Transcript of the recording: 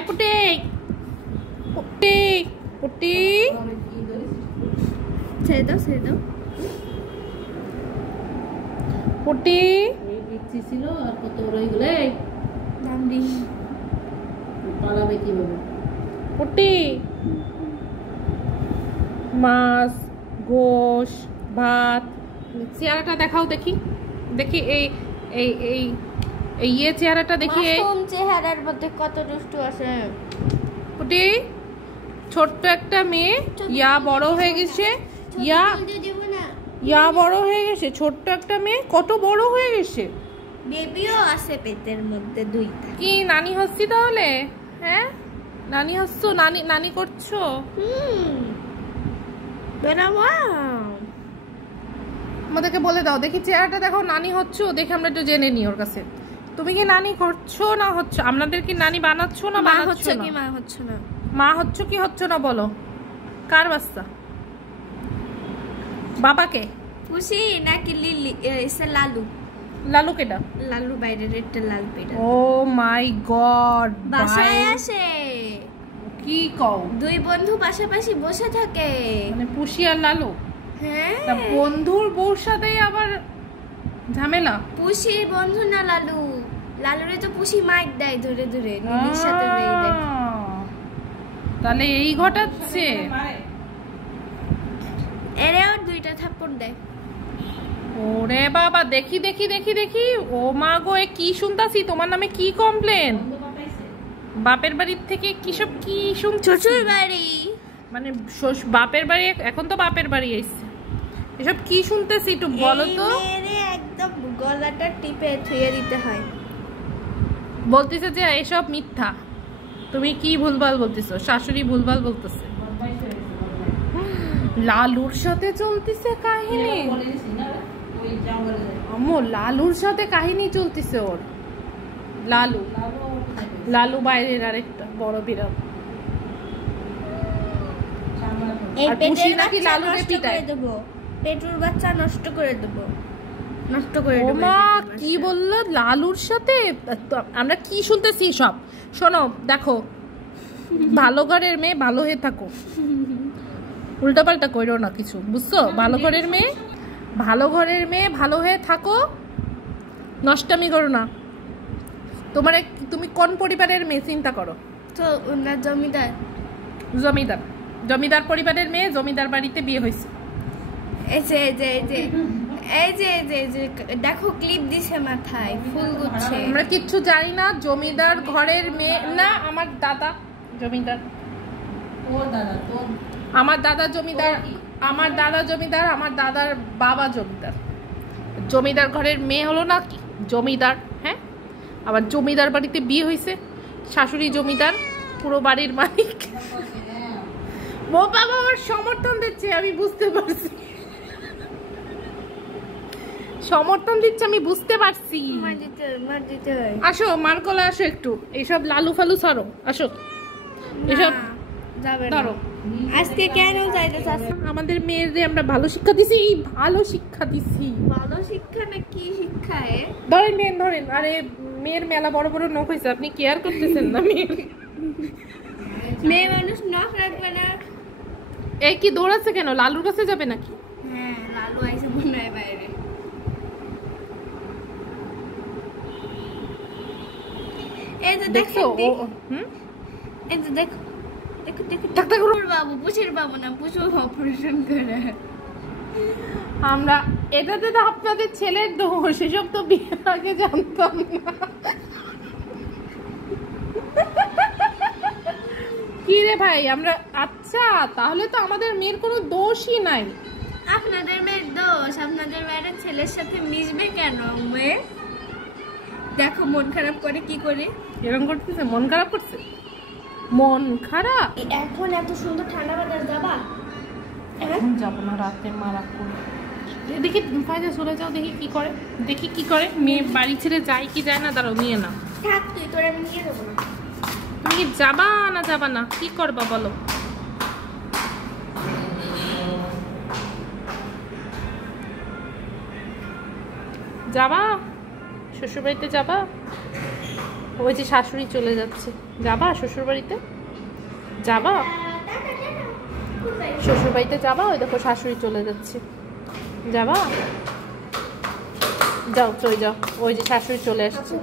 পুটি পুটি পুটি ছেড়ে দাও পুটি ছিল আর কত রয়ে গেলে পালাবে কিভাবে? পুটি মাছ গোশ ভাত চেহারাটা দেখাও দেখি দেখি এই এই এই এই চেহারাটা দেখি চেহারার মধ্যে কত দুষ্টু আছে পুটি ছোট্ট একটা মেয়ে ইয়া বড় হয়ে গেছে ইয়া বড় হয়ে গেছে ছোট্ট একটা মেয়ে কত বড় হয়ে গেছে বেবিও আছে পেটের মধ্যে দুইটা কি নানি হচ্ছি তাহলে হ্যাঁ নানি হচ্ছো নানি নানি করছো বেরাবো আমাদেরকে বলে দাও দেখি চেহারাটা দেখো নানি হচ্ছো দেখে আমরা একটু জেনে নিই ওর কাছে তুমি কি নানি করছো না হচ্ছে আমাদের কি নানি বানাচ্ছো না মা হচ্ছে কি মা হচ্ছে না মা হচ্ছো কি হচ্ছো না বলো কার বাচ্চা বাবাকে খুশি নাকি লিলি এসে লালু লালু কেডা লালু বাইরের একটা লাল পেটা ও মাই গড বাসায় আসে কি কও দুই বন্ধু পাশাপাশি বসে থাকে মানে পুষি আর লালু হ্যাঁ তা বন্ধুর বউর সাথে আবার ঝামেলা পুষির বন্ধু না লালু লালুরে তো পুষি মাইক দেয় ধরে ধরে লিলির সাথে বেই দেয় তাহলে এই ঘটাচ্ছে এরেও দুইটা থাপ্পড় দেয় ওরে বাবা দেখি দেখি দেখি দেখি ও মা গো এ কি শুনতাছি তোমার নামে কি কমপ্লেন বাপের বাড়ির থেকে কি সব কি শুনছো শ্বশুর বাড়ি মানে বাপের বাড়ি এখন তো বাপের বাড়ি আইছে এসব কি শুনতেছি একটু বলো তো মেরে একদম গলাটা টিপে থুয়ে দিতে হয় বলতেছে যে এসব মিথ্যা তুমি কি ভুলভাল বলতেছো শাশুড়ি ভুলভাল বলতেছে লালুর সাথে চলতেছে কাহিনী আম্মু লালুর সাথে কাহিনী চলতেছে ওর লালু লালু বাইরের আরেকটা বড় বিড়াল এই পেটের নাকি লালুকে পিটায় দেব পেটুর বাচ্চা নষ্ট করে দেব ও মা কি বললো লালুর সাথে আমরা কি শুনতেছি সব শোনো দেখো ভালো ঘরের মেয়ে ভালো হয়ে থাকো উল্টাপাল্টা কইরো না কিছু বুঝছো ভালো ঘরের মেয়ে ভালো হয়ে থাকো নষ্টামি করো না তুমি কোন পরিবারের মেয়ে চিন্তা করো তো না জমিদার জমিদার পরিবারের মেয়ে জমিদার বাড়িতে বিয়ে হয়েছে এই যে দেখো ক্লিপ দিছে মাথায় ফুল গুচ্ছে আমরা কিচ্ছু জানি না জমিদার ঘরের মেয়ে না আমার দাদা জমিদার আমার দাদা জমিদার আমার দাদার বাবা জমিদার ঘরের মেয়ে হলো না কি জমিদার হ্যাঁ আবার জমিদার বাড়িতে বিয়ে হয়েছে শাশুড়ি জমিদার পুরো বাড়ির মালিক ও বাবা আমার সমর্থন দিচ্ছে আমি বুঝতে পারছি আসো মার্কলা আসো একটু এইসব লালু ফালু ছাড়ো আসো এসব ধরো আজকে কেন যাইতেছ আমাদের মেয়েদের আমরা ভালো শিক্ষা দিছি ভালো শিক্ষা না কি শিক্ষা ধরেন আরে মেয়ের মেলা বড় বড় নখ হয়েছে আপনি কেয়ার করতেছেন না মেয়ে মানুষ নখ রাখবে না এই কি দৌড়াচ্ছে কেন লালুর কাছে যাবে নাকি হ্যাঁ লালু আইসে মনে হয় বাইরে এই যে দেখো এই যে দেখো বাবু পুষির বাবু না পুষু অপারেশন করে আমরা এটাতে তো আপনাদের ছেলের দোষ এসব তো বিয়ের আগে জানতাম না কি রে ভাই আমরা আচ্ছা তাহলে তো আমাদের মেয়ের কোনো দোষই নাই আপনাদের মেয়ের দোষ আপনাদের মেয়ের ছেলের সাথে মিশবে কেন মেয়ে দেখো মন খারাপ করে কি করে এরকম করতেছে মন খারাপ করছে মন খারাপ এখন এত সুন্দর ঠান্ডা বাতাস যাবা এখন যাবো না রাতে মারা করে দেখি ফায়দা চলে যাও দেখি কি করে মেয়ে বাড়ি ছেড়ে যায় কি যায় না দাঁড়াও নিয়ে না থাক তুই তোর আমি নিয়ে যাবো না তুমি যাবা না কি করবা বলো যাবা শ্বশুরবাড়িতে যাবা ওই যে শাশুড়ি চলে যাচ্ছে। যাবা শ্বশুর বাড়িতে? যাবা শ্বশুর বাড়িতে যাবা? ওই দেখো শাশুড়ি চলে যাচ্ছে। যাবা? যাও চলে যাও, ওই যে শাশুড়ি চলে আসছে।